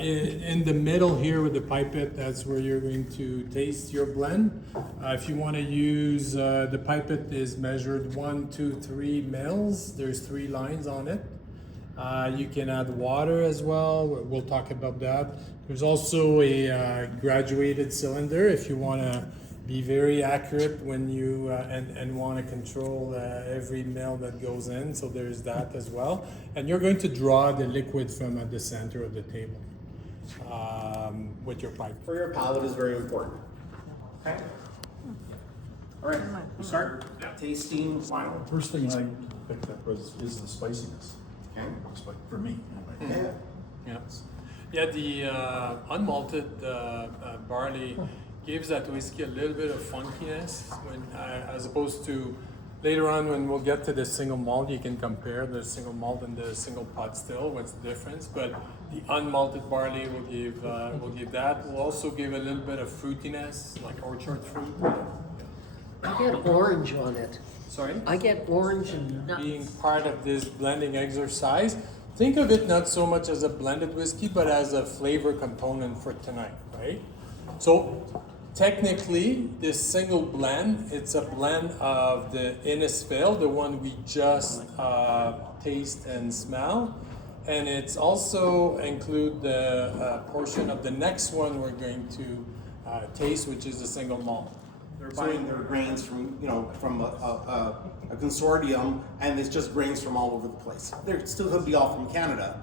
in the middle here with the pipette, that's where you're going to taste your blend. If you want to use, the pipette is measured 1, 2, 3 mils. There's 3 lines on it. You can add water as well. We'll talk about that. There's also a graduated cylinder if you want to be very accurate when you and want to control every mil that goes in. So there's that as well. And you're going to draw the liquid from at the center of the table with your pipe. For your palate is very important. Okay. All right. We start tasting wine. First thing I picked up is the spiciness. Okay. It's like for me. Yeah. Yeah, the unmalted barley gives that whiskey a little bit of funkiness when, as opposed to later on when we'll get to the single malt, you can compare the single malt and the single pot still, what's the difference. But the unmalted barley will give that. Will also give a little bit of fruitiness, like orchard fruit. I get orange on it. Sorry? I get orange and nuts. Being part of this blending exercise, think of it not so much as a blended whiskey, but as a flavor component for tonight, right? So technically, this single blend, it's a blend of the Innisfail, the one we just taste and smell. And it's also include the portion of the next one we're going to taste, which is the single malt. They're buying their grains from a consortium, and it's just grains from all over the place. They still could be all from Canada,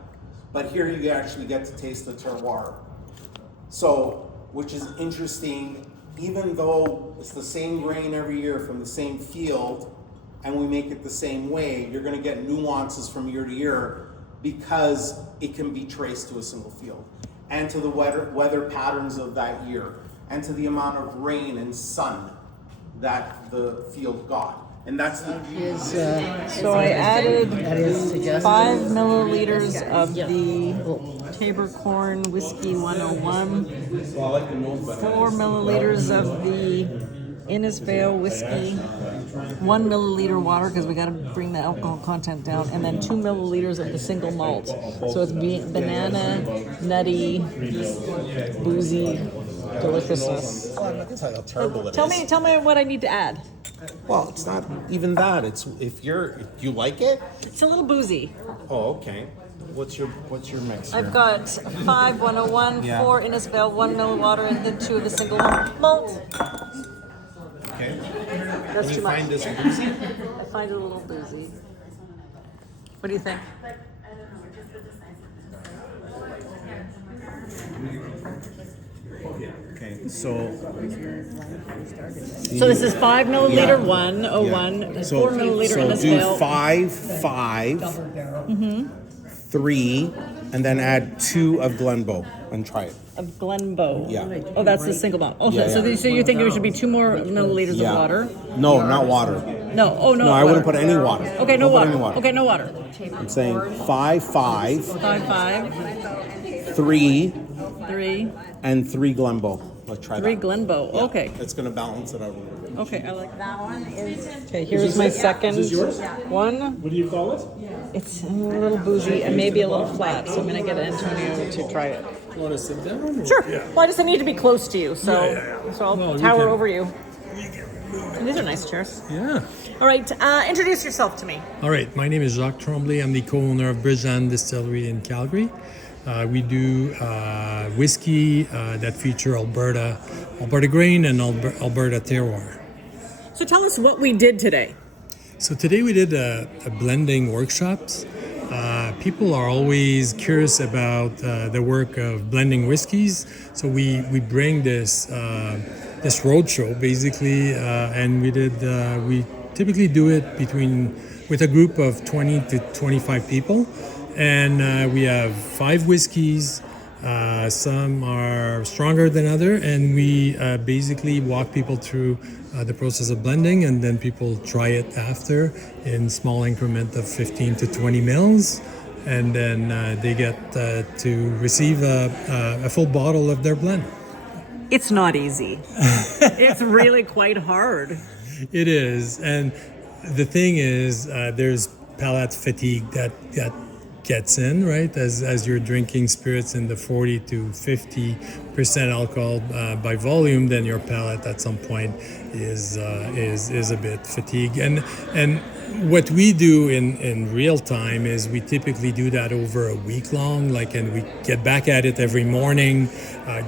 but here you actually get to taste the terroir. So, which is interesting, even though it's the same grain every year from the same field, and we make it the same way, you're going to get nuances from year to year because it can be traced to a single field and to the weather patterns of that year and to the amount of rain and sun that the field got. And that's the So I added 5 milliliters of the Tabercorn Whiskey 101, 4 milliliters of the Innisfail Whiskey, 1 milliliter water because we got to bring the alcohol content down, and then 2 milliliters of the single malt. So it's banana, nutty, boozy deliciousness. I'm not gonna tell you how terrible it Tell is. me what I need to add. Well, it's not even that. It's if you like it. It's a little boozy. Oh, okay. What's your mix here? I've got 5 101, Yeah. 4 Innisfail, 1 mill water, and then 2 of the single malt. Okay. That's And too you much. find this boozy? I find it a little boozy. What do you think? Okay, so So this is 5 milliliter 101, 4 milliliter so Innisfail. do 5, 3, and then add 2 of Glenbow and try it. Of Glenbow. Yeah. Oh, that's the single malt. Oh, Yeah, so, yeah. so you think there should be 2 more milliliters Yeah. of water? No, not water. No. Oh, no. No, I wouldn't put any water. Okay, no Don't put water. any water. Okay, no water. I'm saying 5, 5, 3, 3, and 3 Glenbow. Let's try 3 that. Glenbow. Yeah, Okay. It's gonna balance it out a little bit. Okay, I like that one. Okay, here's my second one. What do you call it? It's a little boozy and maybe a little flat, so I'm gonna get Antonio to try it. You want to sit down? or- Sure. Well, I just need to be close to you, so so I'll No, you tower can- over you. And these are nice chairs. Yeah. All right, introduce yourself to me. All right, my name is Jacques Tremblay. I'm the co-owner of Bridgeland Distillery in Calgary. We do whiskey that feature Alberta grain and Alberta terroir. So tell us what we did today. So today we did a blending workshops. People are always curious about the work of blending whiskeys. So we bring this roadshow basically, and we typically do it with a group of 20 to 25 people. And we have 5 whiskeys. Some are stronger than other, and we basically walk people through the process of blending, and then people try it after in small increment of 15 to 20 mils, and then they get to receive a full bottle of their blend. It's not easy. It's really quite hard. It is, and the thing is, there's palate fatigue that gets in, right? As you're drinking spirits in the 40 to 50% alcohol by volume, then your palate at some point is a bit fatigued. And what we do in real time is we typically do that over a week long, and we get back at it every morning,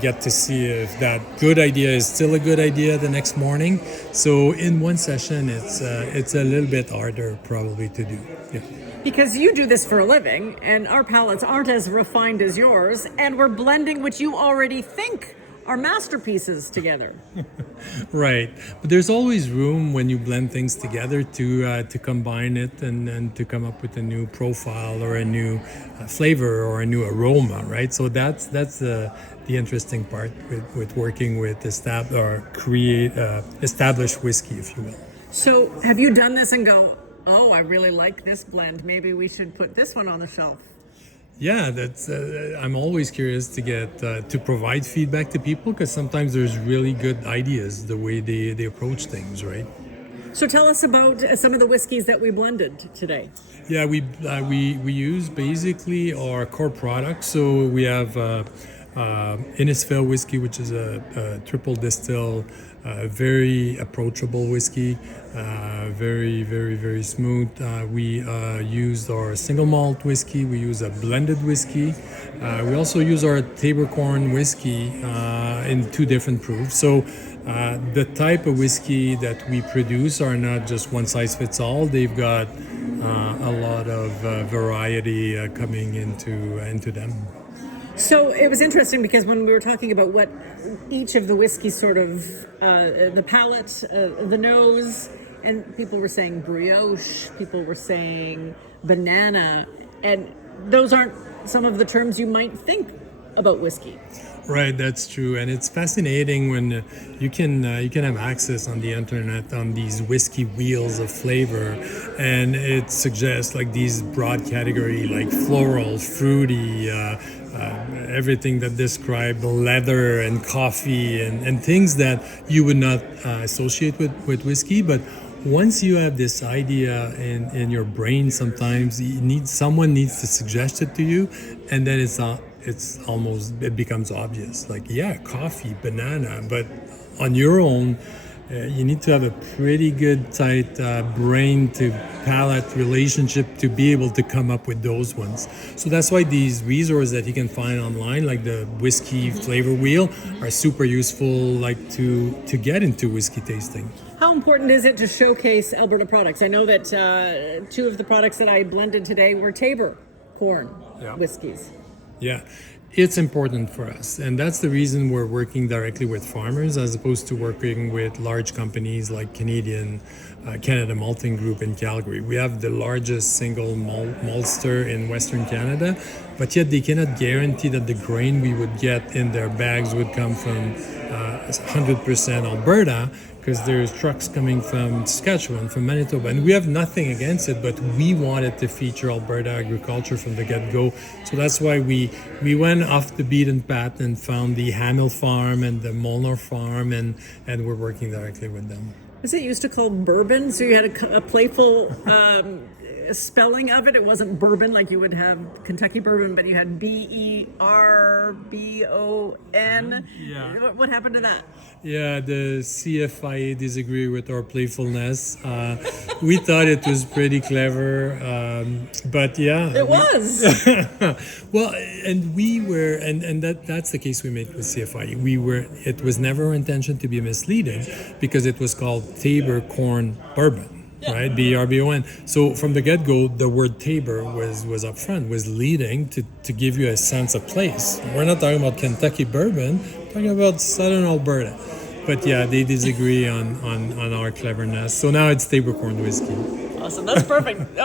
get to see if that good idea is still a good idea the next morning. So in one session, it's a little bit harder probably to do. Yeah. Because you do this for a living, and our palates aren't as refined as yours, and we're blending what you already think are masterpieces together. Right, but there's always room when you blend things together to combine it and to come up with a new profile or a new flavor or a new aroma, right? So that's the interesting part with working with established whiskey, if you will. So have you done this and go, oh, I really like this blend, maybe we should put this one on the shelf? Yeah, that's. I'm always curious to get to provide feedback to people, because sometimes there's really good ideas the way they approach things, right? So tell us about some of the whiskeys that we blended today. Yeah, we use basically our core products. So we have Innisfail whiskey, which is a triple distill, very approachable whiskey, very, very, very smooth. We used our single malt whiskey. We use a blended whiskey. We also use our Tabercorn whiskey in 2 different proofs. So the type of whiskey that we produce are not just one size fits all. They've got a lot of variety coming into them. So it was interesting because when we were talking about what each of the whiskeys sort of, the palate, the nose, and people were saying brioche, people were saying banana, and those aren't some of the terms you might think about whiskey. Right, that's true, and it's fascinating when you can have access on the internet on these whiskey wheels of flavor, and it suggests like these broad category like floral, fruity, everything that describe leather and coffee and things that you would not associate with whiskey, but once you have this idea in your brain, sometimes someone needs to suggest it to you, and then it becomes obvious. Like, yeah, coffee, banana, but on your own, you need to have a pretty good tight brain to palate relationship to be able to come up with those ones. So that's why these resources that you can find online, like the whiskey flavor wheel, are super useful, like to get into whiskey tasting. How important is it to showcase Alberta products? I know that 2 of the products that I blended today were Tabercorn whiskeys. Yeah, it's important for us, and that's the reason we're working directly with farmers as opposed to working with large companies like Canada Malting Group in Calgary. We have the largest single maltster in Western Canada, but yet they cannot guarantee that the grain we would get in their bags would come from 100% Alberta, because there's trucks coming from Saskatchewan, from Manitoba, and we have nothing against it, but we wanted to feature Alberta agriculture from the get-go. So that's why we went off the beaten path and found the Hamill Farm and the Molnar Farm, and we're working directly with them. Is it used to call bourbon? So you had a playful spelling of it. It wasn't bourbon like you would have Kentucky bourbon, but you had BERBON. Yeah. What happened to that? Yeah, the CFIA disagree with our playfulness. We thought it was pretty clever, but yeah. It was. Well, and that's the case we made with CFIA. It was never our intention to be misleading, because it was called Tabercorn Bourbon. Right, BERBON. So from the get-go, the word Tabor was up front, was leading to give you a sense of place. We're not talking about Kentucky bourbon, we're talking about Southern Alberta. But yeah, they disagree on our cleverness. So now it's Tabercorn whiskey. Awesome, that's perfect.